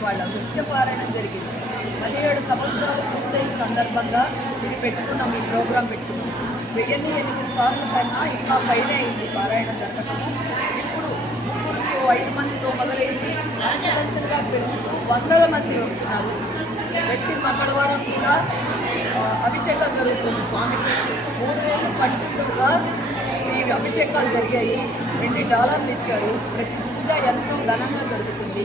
పారాయణం చేసేవాళ్ళం పారాయణం జరిగింది. పదిహేడు సంవత్సరాలు పూర్తయిన సందర్భంగా ఇది పెట్టుకున్నాం ఈ ప్రోగ్రాం పెట్టుకున్నాం. వెయ్యిన్ని ఎనిమిది సార్లు కన్నా ఇంకా పైనే అయింది పారాయణం జరగటము. ఇప్పుడు ముగ్గురు ఐదు మందితో మొదలైంది. అంచెలంచెలుగా పెరుగుతూ వందల మంది వస్తున్నారు. ప్రతి మంగళవారం కూడా అభిషేకం జరుగుతుంది స్వామికి. మూడు రోజులు కంటిన్యూగా ఈ అభిషేకాలు జరిగాయి. రెండు డాలర్లు ఇచ్చారు. ప్రతి పూజ ఎంతో ఘనంగా జరుగుతుంది.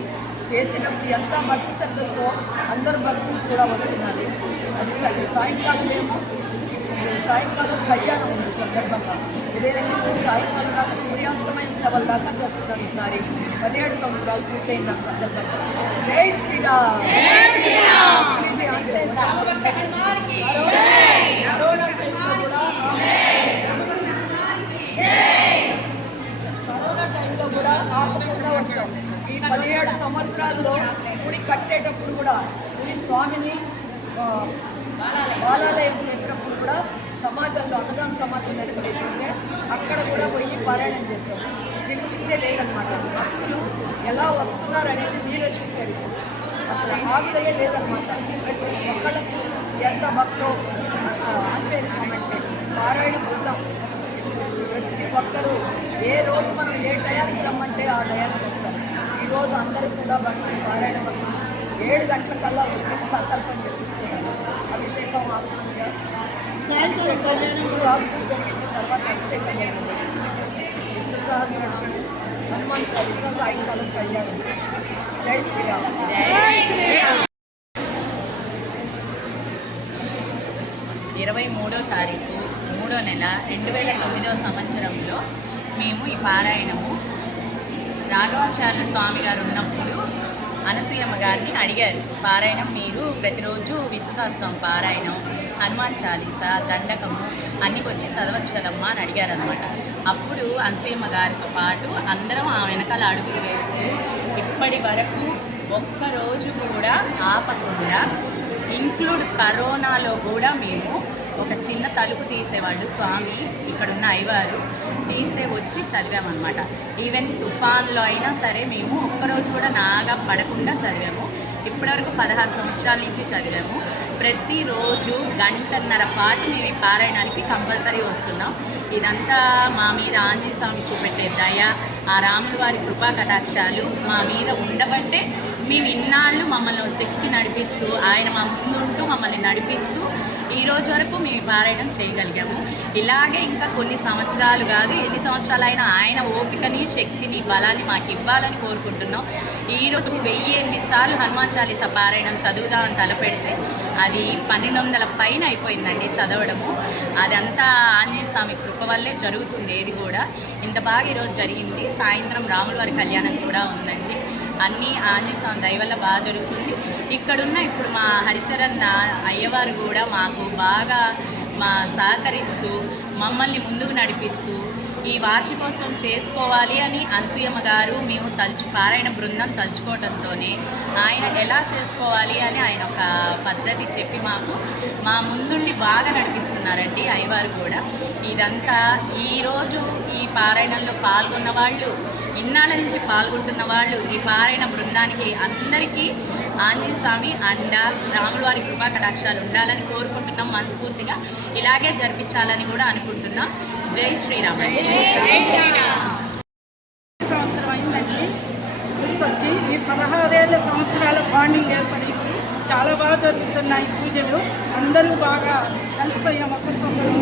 చేతినప్పుడు ఎంత భక్తి శ్రద్ధలతో అందరు భక్తులు కూడా వస్తున్నారు. అది సాయంకాలం మేము సాయంకాలం కళ్యాణం ఉంది సందర్భంగా. నుంచి సాయంకాలం దాకా సూర్యాస్తమైన సభల దాకా చేస్తున్నాం ఈసారి. పదిహేడు సంవత్సరాలు పూర్తయిన సందర్భంగా. జై శ్రీరామ్. కరోనా టైంలో కూడా ఆపకుండా వచ్చాం. పదిహేడు సంవత్సరాల్లో గుడి కట్టేటప్పుడు కూడా గుడి స్వామిని బాలాలయం చేసినప్పుడు కూడా సమాజంలో అన్నదాన సమాజం నెలకొల్పుతుంటే అక్కడ కూడా పోయి పారాయణం చేశాం పిలిచిందే లేదనమాట భక్తులు ఎలా వస్తున్నారు అనేది మీరే చూశారు. అసలు ఆగుదయే లేదనమాట ప్రతి ఒక్కళ్ళకు ఎంత భక్తో ఆ, పారాయణ బృందం ప్రతి ఒక్కరూ ఏ రోజు మనం ఏ టయానికి రమ్మంటే ఆ టయానికి ఈరోజు రోజు అందరూ కూడా భక్తులు పారాయణ భక్తులు ఏడు గంటల కల్లా వచ్చి సంకల్పం చెప్పించుకున్నాను అభిషేకం ఆకుపూజ అభిషేకం ఆకుపూజ తర్వాత అభిషేకం జరిగింది. విష్ణు సహస్రనామం హనుమాన్ చాలీసా సాయంకాలం కళ్యాణం. జై శ్రీరామ్. ఇరవై మూడో తారీఖు మూడో నెల రెండు వేల తొమ్మిదవ సంవత్సరంలో మేము ఈ పారాయణము రాఘవాచార్య స్వామి గారు ఉన్నప్పుడు అనసూయమ్మ గారిని అడిగారు పారాయణం మీరు ప్రతిరోజు విశ్వసాస్త్రం పారాయణం హనుమాన్ చాలీస దండకము అన్నీ వచ్చి చదవచ్చు కదమ్మా అని అడిగారు అనమాట అప్పుడు అనసూయమ్మ గారితో పాటు అందరం ఆ వెనకాల అడుగులు వేస్తూ ఇప్పటి వరకు ఒక్కరోజు కూడా ఆపకుండా ఇంక్లూడ్ కరోనాలో కూడా మేము ఒక చిన్న తలుపు తీసేవాళ్ళు స్వామి ఇక్కడున్న అయ్యవారు. తీస్తే వచ్చి చదివామన్నమాట. ఈవెన్ తుఫాన్లో అయినా సరే మేము ఒక్కరోజు కూడా నాగా పడకుండా చదివాము. ఇప్పటివరకు పదహారు సంవత్సరాల నుంచి చదివాము. ప్రతిరోజు గంటన్నర పాటు మేము ఈ పారాయణానికి కంపల్సరీ వస్తున్నాం. ఇదంతా మా మీద ఆంజనేయ స్వామి చూపెట్టే దయ ఆ రాముల వారి కృపా కటాక్షాలు మా మీద ఉండబట్టే మేము ఇన్నాళ్ళు మమ్మల్ని శక్తి నడిపిస్తూ ఆయన మా ముందుంటూ మమ్మల్ని నడిపిస్తూ ఈ రోజు వరకు మేము పారాయణం చేయగలిగాము. ఇలాగే ఇంకా కొన్ని సంవత్సరాలు కాదు ఎన్ని సంవత్సరాలైనా ఆయన ఓపికని శక్తిని బలాన్ని మాకు ఇవ్వాలని కోరుకుంటున్నాం. ఈరోజు వెయ్యి ఎనిమిదిసార్లు హనుమాన్ చాలీస పారాయణం చదువుదామని తలపెడితే అది పన్నెండు వందల పైన అయిపోయిందండి చదవడము. అదంతా ఆంజనేయ స్వామి కృప వల్లే జరుగుతుంది ఏది కూడా. ఇంత బాగా ఈరోజు జరిగింది. సాయంత్రం రాముల వారి కళ్యాణం కూడా ఉందండి. అన్నీ ఆంజనేయ స్వామి దయ వల్ల బాగా జరుగుతుంది. ఇక్కడున్న ఇప్పుడు మా హరిచరణ్ అయ్యవారు కూడా మాకు బాగా మా సహకరిస్తూ మమ్మల్ని ముందుకు నడిపిస్తూ ఈ వార్షికోత్సవం చేసుకోవాలి అని అనసూయమ్మ గారు మేము తలుచు పారాయణ బృందం తలుచుకోవడంతోనే ఆయన ఎలా చేసుకోవాలి అని ఆయన ఒక పద్ధతి చెప్పి మాకు మా ముందుండి బాగా నడిపిస్తున్నారండి అయ్యవారు కూడా. ఇదంతా ఈరోజు ఈ పారాయణంలో పాల్గొన్న వాళ్ళు ఇన్నాళ్ళ నుంచి పాల్గొంటున్న వాళ్ళు ఈ పారైన బృందానికి అందరికీ ఆంజనేయ స్వామి అండ రాముల వారి కృపా కటాక్షాలు ఉండాలని కోరుకుంటున్నాం మనస్ఫూర్తిగా. ఇలాగే జరిపించాలని కూడా అనుకుంటున్నాం. జై శ్రీరామ్ సంవత్సరం అయిందండి. గుర్తొచ్చి ఈ పదహారేళ్ళ సంవత్సరాల బాండింగ్ ఏర్పడింది. చాలా బాగా జరుగుతున్నాయి పూజలు. అందరూ బాగా కలిసిపోయాం ఒక్కొక్కరు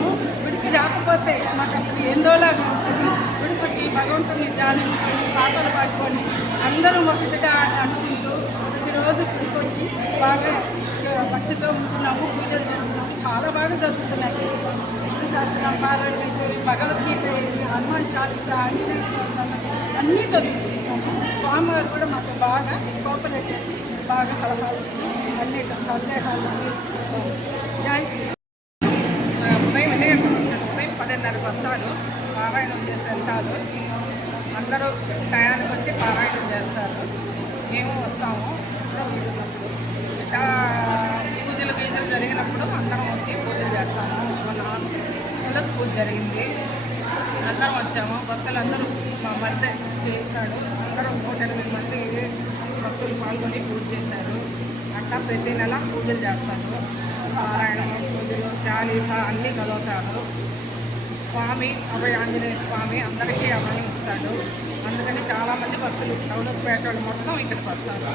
గుడికి రాకపోతే మాకు అసలు ఏందోలాగా ఉంటుంది. గుడికి భగవంతుని ధ్యానించుకొని పాటలు పాడుకొని అందరూ ఒకటిగా అనుకుంటూ ప్రతిరోజు గుడికి బాగా భక్తితో ఉంటున్నాము పూజలు చేస్తున్నాము. చాలా బాగా జరుగుతున్నాయి. విష్ణు సహస్రం పారాయణ భగవద్గీత ఏంటి హనుమాన్ చాలీస ఆంజనేయ అన్నీ చదువుతున్నాము స్వామివారు కూడా మాకు బాగా కోఆపరేట్ చేసి బాగా సలహాలు ఇస్తూ అన్ని సందేహాలు తీరుస్తున్నాము జై శ్రీ అబ్బాయి ఉదయం అబ్బాయి పదిన్నరకు వస్తాడు. పారాయణం చేసి వెళ్తారు అందరూ టయానికి వచ్చి పారాయణం చేస్తారు. మేము వస్తాము. ఇట్లా పూజలు గీజలు జరిగినప్పుడు అందరం వచ్చి పూజలు చేస్తాము. మన పిల్ల పూజ జరిగింది. అందరం వచ్చాము. భక్తులందరూ మా మధ్య చేస్తాడు అందరూ నూట ఎనిమిది మంది భక్తులు పాల్గొని పూజ చేశారు. అట్లా ప్రతి నెల పూజలు చేస్తారు. పారాయణం పూజలు చాలీసా అన్నీ చదువుతారు. స్వామి అభయ ఆంజనేయ స్వామి అందరికీ అభయం ఇస్తాడు. అందుకని చాలామంది భక్తులు టౌనస్పేట వాళ్ళు మొత్తం ఇక్కడికి వస్తారు.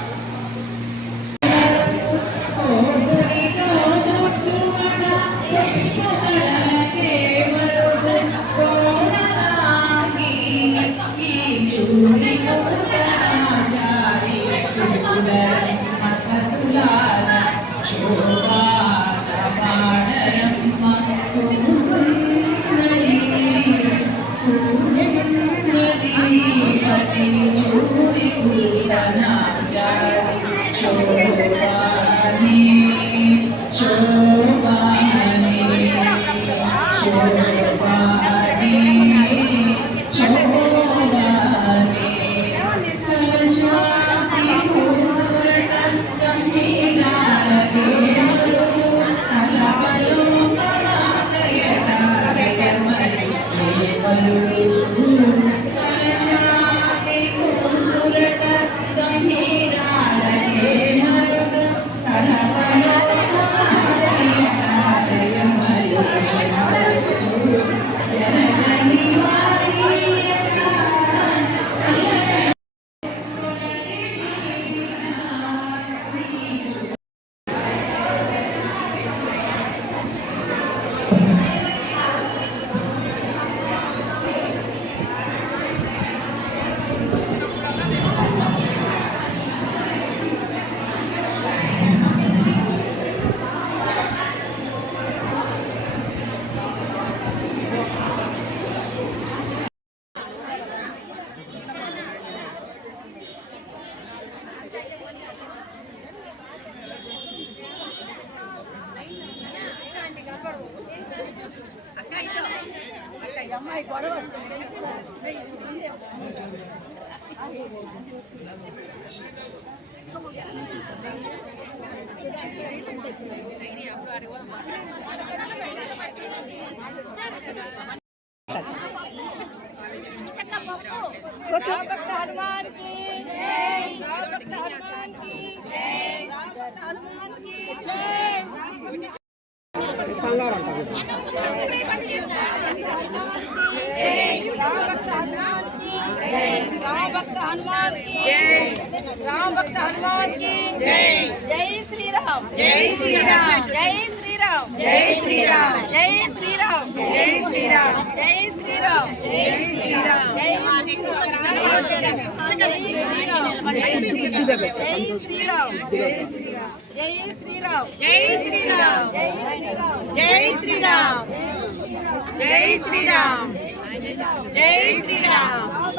Amém. అమ్మాయి గొడవ हनुमान की जय हनुमान की जय కంగారు అంటారు. राम भक्त हनुमान की जय जय श्री राम जय श्री राम जय श्री राम जय श्री राम जय श्री राम जय श्री राम जय श्री राम जय श्री राम जय श्री राम जय श्री राम जय श्री राम जय श्री राम जय श्री राम जय श्री राम जय श्री राम जय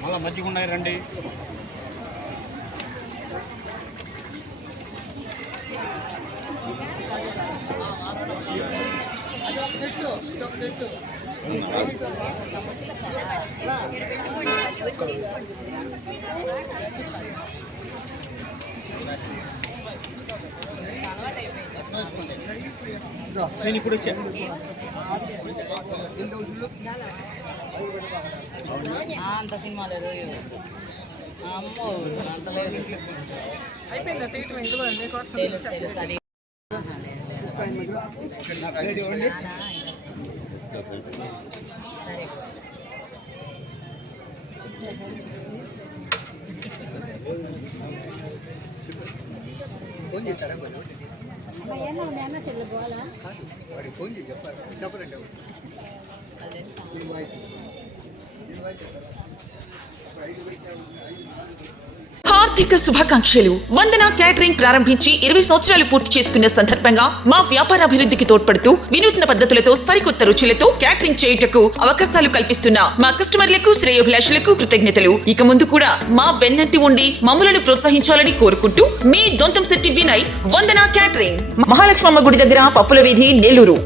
మళ్ళీ మంచిగున్నాయి రండి. చెట్టు నేను ఇప్పుడు వచ్చాను అంత సినిమా లేదు. అమ్మో అంత లేదు. అయిపోయిందా ఇందులో? తెలుసు తెలుసు అది ఆహా, లేదు, లేదు. నానా, సరే ఫోన్ చేస్తారా కొంచెం వాడికి ఫోన్ చేసి చెప్పాలి చెప్పరండి ఐదు అదే ఐదు వాయిస్ హార్దిక శుభాకాంక్షలు. వందన క్యాటరింగ్ ప్రారంభించి ఇరవై సంవత్సరాలు పూర్తి చేసుకున్న సందర్భంగా మా వ్యాపార అభివృద్ధికి తోడ్పడుతూ వినూత్న పద్ధతులతో సరికొత్త రుచులతో క్యాటరింగ్ చేయుటకు అవకాశాలు కల్పిస్తున్న మా కస్టమర్లకు శ్రేయోభిలాషులకు కృతజ్ఞతలు. ఇక ముందు కూడా మా వెన్నంటి ఉండి మమ్మలను ప్రోత్సహించాలని కోరుకుంటూ మీ దొంతం శెట్టి వినయ్ వందన క్యాటరింగ్. మహాలక్ష్మమ్మ గుడి దగ్గర పప్పుల వీధి నెల్లూరు.